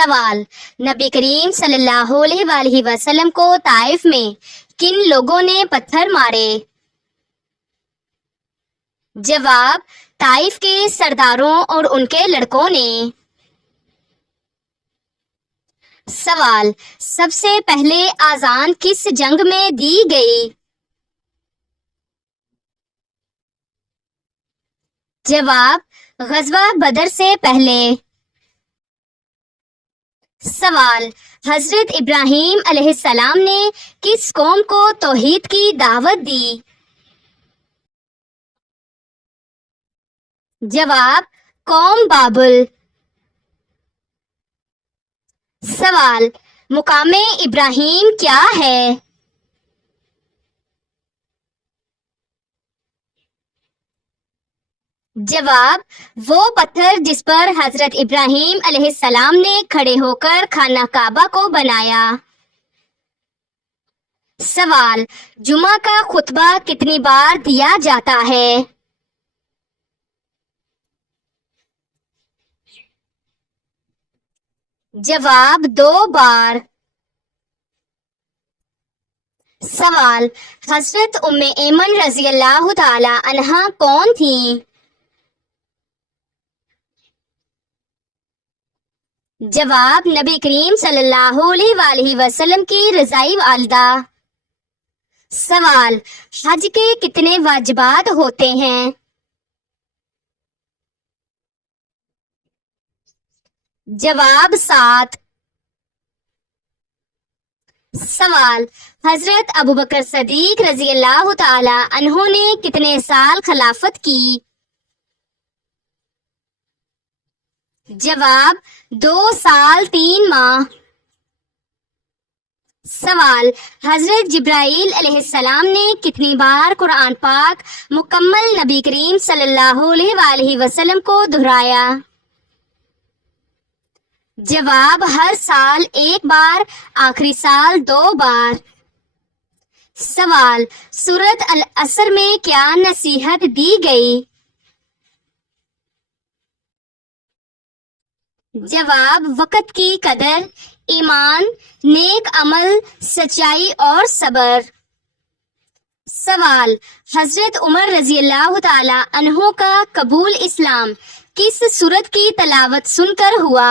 سوال: نبی کریم صلی اللہ علیہ وآلہ وسلم کو طائف میں کن لوگوں نے پتھر مارے؟ جواب: طائف کے سرداروں اور ان کے لڑکوں نے۔ سوال: سب سے پہلے اذان کس جنگ میں دی گئی؟ جواب: غزوہ بدر سے پہلے۔ سوال: حضرت ابراہیم علیہ السلام نے کس قوم کو توحید کی دعوت دی؟ جواب: قوم بابل۔ سوال: مقام ابراہیم کیا ہے؟ جواب: وہ پتھر جس پر حضرت ابراہیم علیہ السلام نے کھڑے ہو کر خانہ کعبہ کو بنایا۔ سوال: جمعہ کا خطبہ کتنی بار دیا جاتا ہے؟ جواب: 2 بار۔ سوال: حضرت ام ایمن رضی اللہ تعالی عنہا کون تھیں؟ جواب: نبی کریم صلی اللہ علیہ وآلہ وسلم کی رضائی والدہ۔ سوال: حج کے کتنے واجبات ہوتے ہیں؟ جواب: 7۔ سوال: حضرت ابوبکر صدیق رضی اللہ تعالی عنہ نے کتنے سال خلافت کی؟ جواب: 2 سال 3 ماہ۔ سوال: حضرت جبرائیل علیہ السلام نے کتنی بار قرآن پاک مکمل نبی کریم صلی اللہ علیہ وآلہ وسلم کو دہرایا؟ جواب: ہر سال 1 بار، آخری سال 2 بار۔ سوال: سورۃ العصر میں کیا نصیحت دی گئی؟ جواب: وقت کی قدر، ایمان، نیک عمل، سچائی اور صبر۔ سوال: حضرت عمر رضی اللہ تعالی عنہ کا قبول اسلام کس سورت کی تلاوت سن کر ہوا؟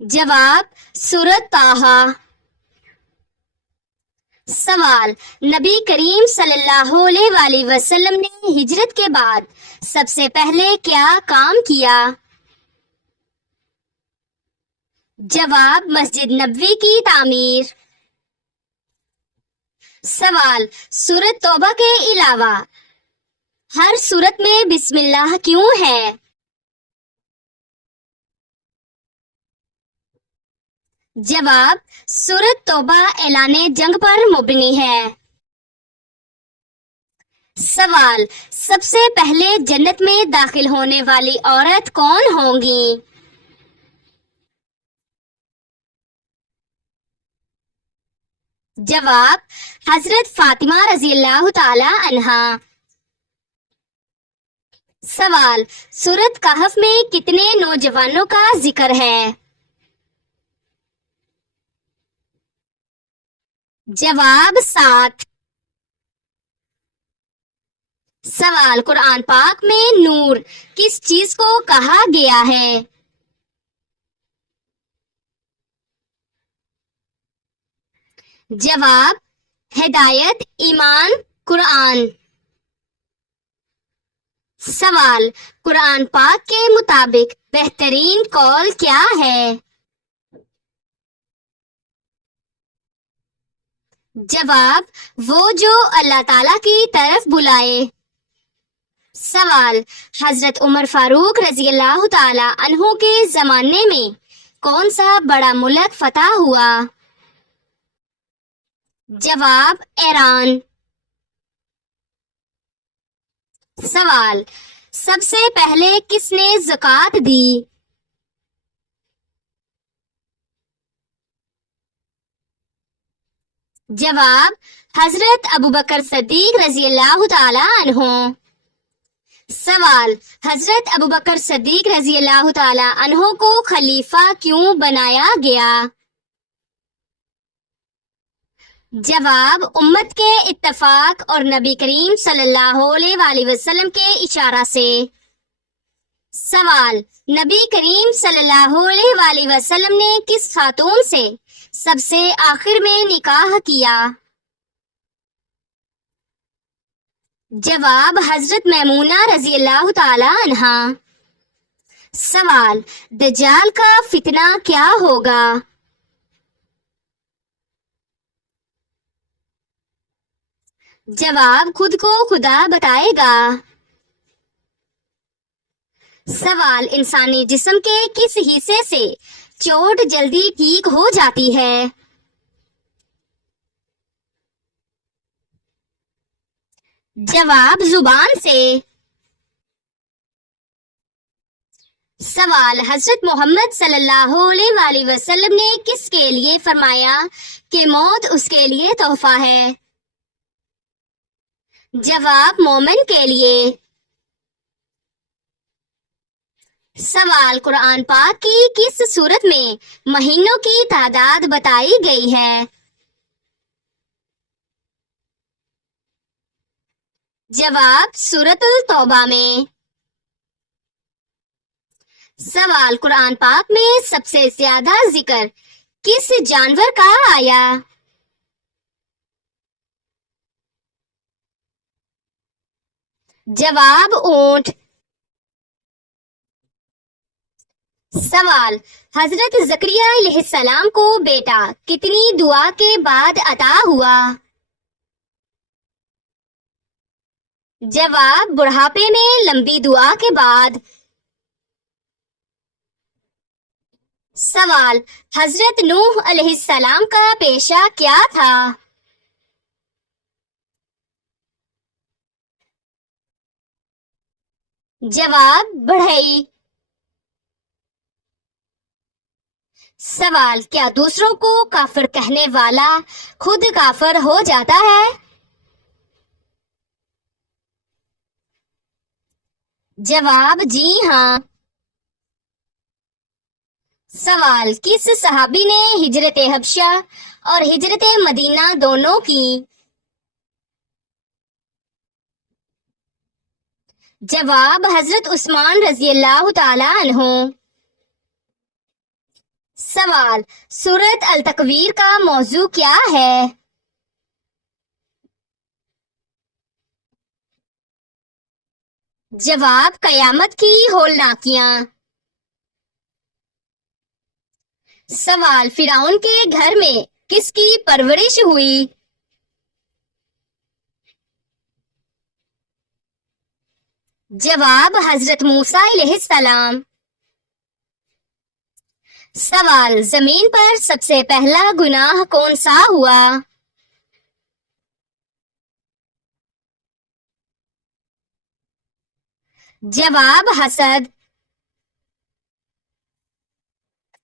جواب: سورۃ طٰہٰ۔ سوال: نبی کریم صلی اللہ علیہ وآلہ وسلم نے ہجرت کے بعد سب سے پہلے کیا کام کیا؟ جواب: مسجد نبوی کی تعمیر۔ سوال: سورۃ توبہ کے علاوہ ہر سورت میں بسم اللہ کیوں ہے؟ جواب: سورۃ توبہ اعلان جنگ پر مبنی ہے۔ سوال: سب سے پہلے جنت میں داخل ہونے والی عورت کون ہوں گی؟ جواب: حضرت فاطمہ رضی اللہ تعالی عنہا۔ سوال: سورۃ کہف میں کتنے نوجوانوں کا ذکر ہے؟ جواب: 7۔ سوال: قرآن پاک میں نور کس چیز کو کہا گیا ہے؟ جواب: ہدایت، ایمان، قرآن۔ سوال: قرآن پاک کے مطابق بہترین قول کیا ہے؟ جواب: وہ جو اللہ تعالیٰ کی طرف بلائے۔ سوال: حضرت عمر فاروق رضی اللہ تعالی عنہ کے زمانے میں کون سا بڑا ملک فتح ہوا؟ جواب: ایران۔ سوال: سب سے پہلے کس نے زکوٰۃ دی؟ جواب: حضرت ابوبکر صدیق رضی اللہ تعالی عنہ۔ سوال: حضرت ابوبکر صدیق رضی اللہ تعالی عنہ کو خلیفہ کیوں بنایا گیا؟ جواب: امت کے اتفاق اور نبی کریم صلی اللہ علیہ وآلہ وسلم کے اشارہ سے۔ سوال: نبی کریم صلی اللہ علیہ وآلہ وسلم نے کس خاتون سے سب سے آخر میں نکاح کیا؟ جواب: حضرت میمونہ رضی اللہ تعالی عنہا۔ سوال: دجال کا فتنہ کیا ہوگا؟ جواب: خود کو خدا بتائے گا۔ سوال: انسانی جسم کے کس حصے سے چوٹ جلدی ٹھیک ہو جاتی ہے؟ جواب: زبان سے۔ سوال: حضرت محمد صلی اللہ علیہ وآلہ وسلم نے کس کے لیے فرمایا کہ موت اس کے لیے تحفہ ہے؟ جواب: مومن کے لیے۔ سوال: قرآن پاک کی کس سورت میں مہینوں کی تعداد بتائی گئی ہے؟ جواب: سورۃ التوبہ میں۔ سوال: قرآن پاک میں سب سے زیادہ ذکر کس جانور کا آیا؟ جواب: اونٹ۔ سوال: حضرت زکریا علیہ السلام کو بیٹا کتنی دعا کے بعد عطا ہوا؟ جواب: بڑھاپے میں لمبی دعا کے بعد۔ سوال: حضرت نوح علیہ السلام کا پیشہ کیا تھا؟ جواب: بڑھئی۔ سوال: کیا دوسروں کو کافر کہنے والا خود کافر ہو جاتا ہے؟ جواب: جی ہاں۔ سوال: کس صحابی نے ہجرت حبشہ اور ہجرت مدینہ دونوں کی؟ جواب: حضرت عثمان رضی اللہ تعالی عنہ۔ سوال: سورۃ التکویر کا موضوع کیا ہے؟ جواب: قیامت کی ہولناکیاں۔ سوال: فرعون کے گھر میں کس کی پرورش ہوئی؟ جواب: حضرت موسیٰ علیہ السلام۔ سوال: زمین پر سب سے پہلا گناہ کون سا ہوا؟ جواب: حسد۔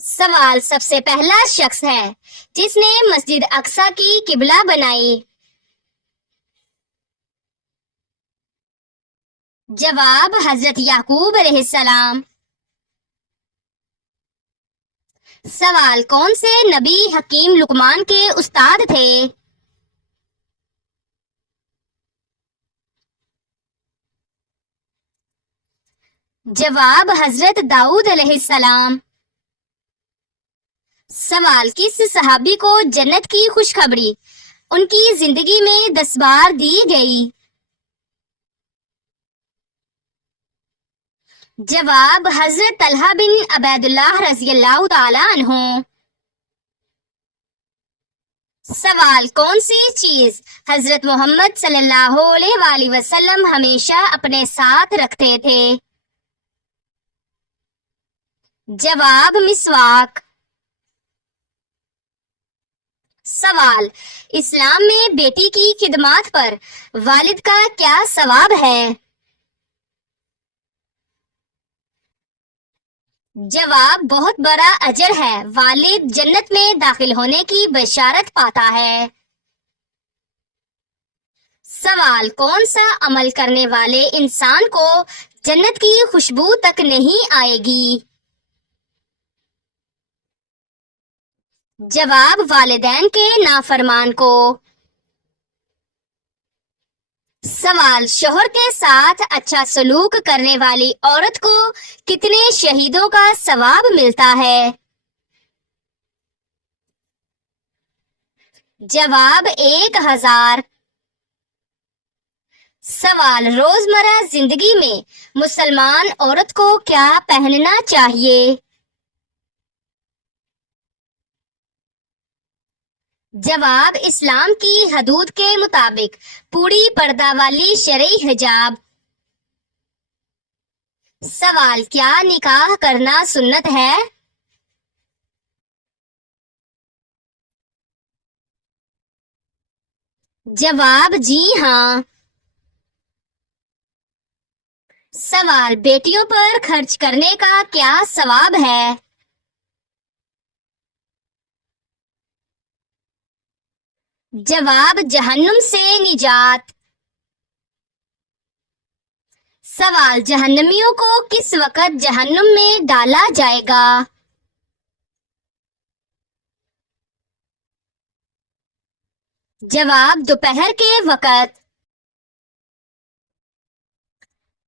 سوال: سب سے پہلا شخص ہے جس نے مسجد اقصی کی قبلہ بنائی؟ جواب: حضرت یعقوب علیہ السلام۔ سوال: کون سے نبی حکیم لقمان کے استاد تھے؟ جواب: حضرت داؤد علیہ السلام۔ سوال: کس صحابی کو جنت کی خوشخبری ان کی زندگی میں 10 بار دی گئی؟ جواب: حضرت طلحہ بن عبید اللہ رضی اللہ تعالی عنہ۔ سوال: کون سی چیز حضرت محمد صلی اللہ علیہ وآلہ وسلم ہمیشہ اپنے ساتھ رکھتے تھے؟ جواب: مسواک۔ سوال: اسلام میں بیٹی کی خدمات پر والد کا کیا ثواب ہے؟ جواب: بہت بڑا اجر ہے، والد جنت میں داخل ہونے کی بشارت پاتا ہے۔ سوال، کون سا عمل کرنے والے انسان کو جنت کی خوشبو تک نہیں آئے گی؟ جواب، والدین کے نافرمان کو۔ سوال، شوہر کے ساتھ اچھا سلوک کرنے والی عورت کو کتنے شہیدوں کا ثواب ملتا ہے؟ جواب، 1000۔ سوال، روزمرہ زندگی میں مسلمان عورت کو کیا پہننا چاہیے؟ جواب، اسلام کی حدود کے مطابق پوری پردہ والی شرعی حجاب۔ سوال، کیا نکاح کرنا سنت ہے؟ جواب، جی ہاں۔ سوال، بیٹیوں پر خرچ کرنے کا کیا ثواب ہے؟ جواب، جہنم سے نجات۔ سوال، جہنمیوں کو کس وقت جہنم میں ڈالا جائے گا؟ جواب، دوپہر کے وقت۔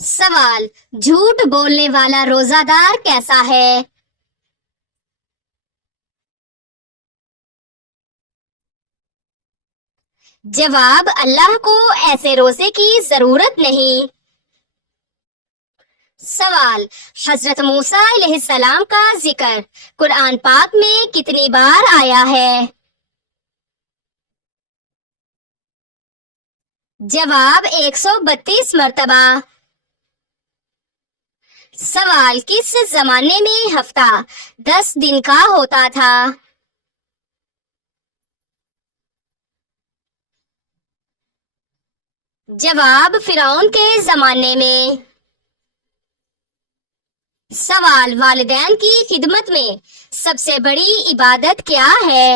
سوال، جھوٹ بولنے والا روزہ دار کیسا ہے؟ جواب، اللہ کو ایسے روزے کی ضرورت نہیں۔ سوال، حضرت موسیٰ علیہ السلام کا ذکر قرآن پاک میں کتنی بار آیا ہے؟ جواب، 132 مرتبہ۔ سوال، کس زمانے میں ہفتہ 10 دن کا ہوتا تھا؟ جواب، فرعون کے زمانے میں۔ سوال، والدین کی خدمت میں سب سے بڑی عبادت کیا ہے؟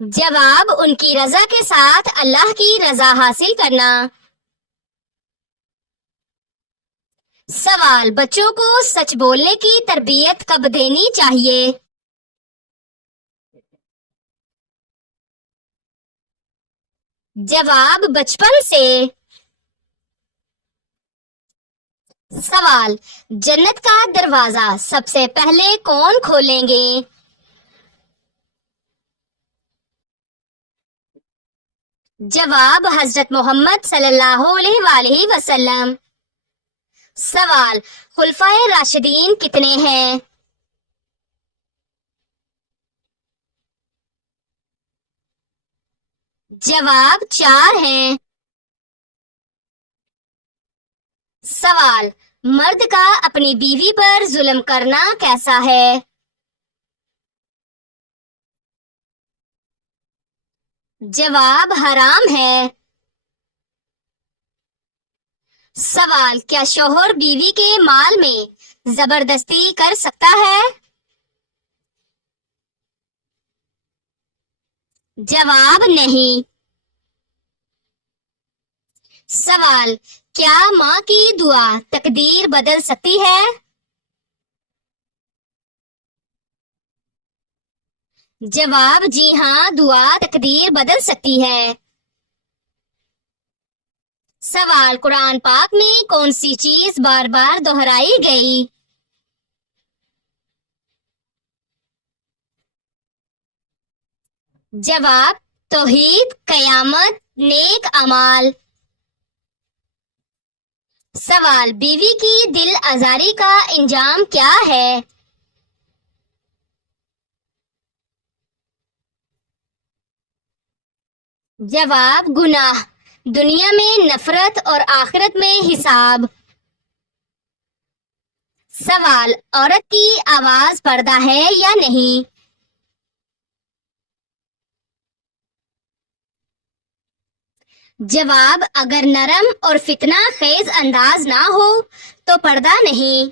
جواب، ان کی رضا کے ساتھ اللہ کی رضا حاصل کرنا۔ سوال، بچوں کو سچ بولنے کی تربیت کب دینی چاہیے؟ جواب، بچپن سے۔ سوال، جنت کا دروازہ سب سے پہلے کون کھولیں گے؟ جواب، حضرت محمد صلی اللہ علیہ وآلہ وسلم۔ سوال، خلفائے راشدین کتنے ہیں؟ جواب، 4 ہیں۔ سوال، مرد کا اپنی بیوی پر ظلم کرنا کیسا ہے؟ جواب، حرام ہے۔ سوال، کیا شوہر بیوی کے مال میں زبردستی کر سکتا ہے؟ جواب، نہیں۔ سوال، کیا ماں کی دعا تقدیر بدل سکتی ہے؟ جواب، جی ہاں، دعا تقدیر بدل سکتی ہے۔ سوال، قرآن پاک میں کون سی چیز بار بار دہرائی گئی؟ جواب، توحید، قیامت، نیک اعمال۔ سوال، بیوی کی دل آزاری کا انجام کیا ہے؟ جواب، گناہ، دنیا میں نفرت اور آخرت میں حساب۔ سوال، عورت کی آواز پردہ ہے یا نہیں؟ جواب، اگر نرم اور فتنہ خیز انداز نہ ہو تو پردہ نہیں۔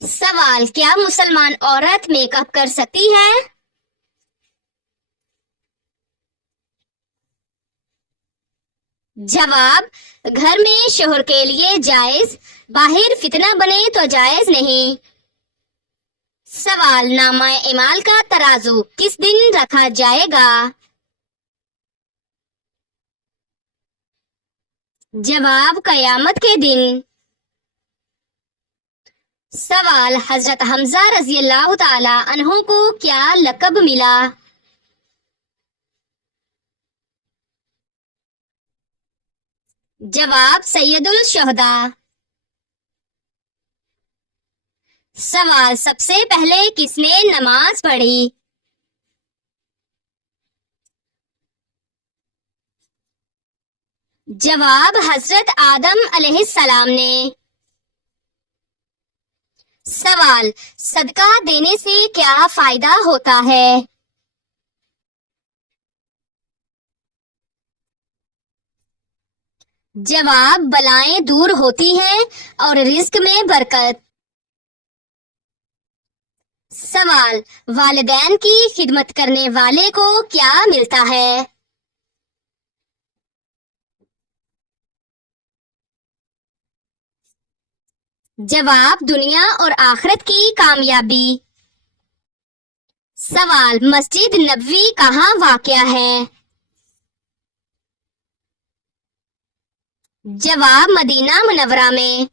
سوال: کیا مسلمان عورت میک اپ کر سکتی ہے؟ جواب: گھر میں شوہر کے لیے جائز، باہر فتنہ بنے تو جائز نہیں۔ سوال: نامہ اعمال کا ترازو کس دن رکھا جائے گا؟ جواب: قیامت کے دن۔ سوال: حضرت حمزہ رضی اللہ تعالی عنہ کو کیا لقب ملا؟ جواب: سید الشہداء۔ سوال: سب سے پہلے کس نے نماز پڑھی؟ جواب: حضرت آدم علیہ السلام نے۔ سوال: صدقہ دینے سے کیا فائدہ ہوتا ہے؟ جواب: بلائیں دور ہوتی ہیں اور رزق میں برکت۔ سوال: والدین کی خدمت کرنے والے کو کیا ملتا ہے؟ جواب: دنیا اور آخرت کی کامیابی۔ سوال: مسجد نبوی کہاں واقع ہے؟ جواب: مدینہ منورہ میں۔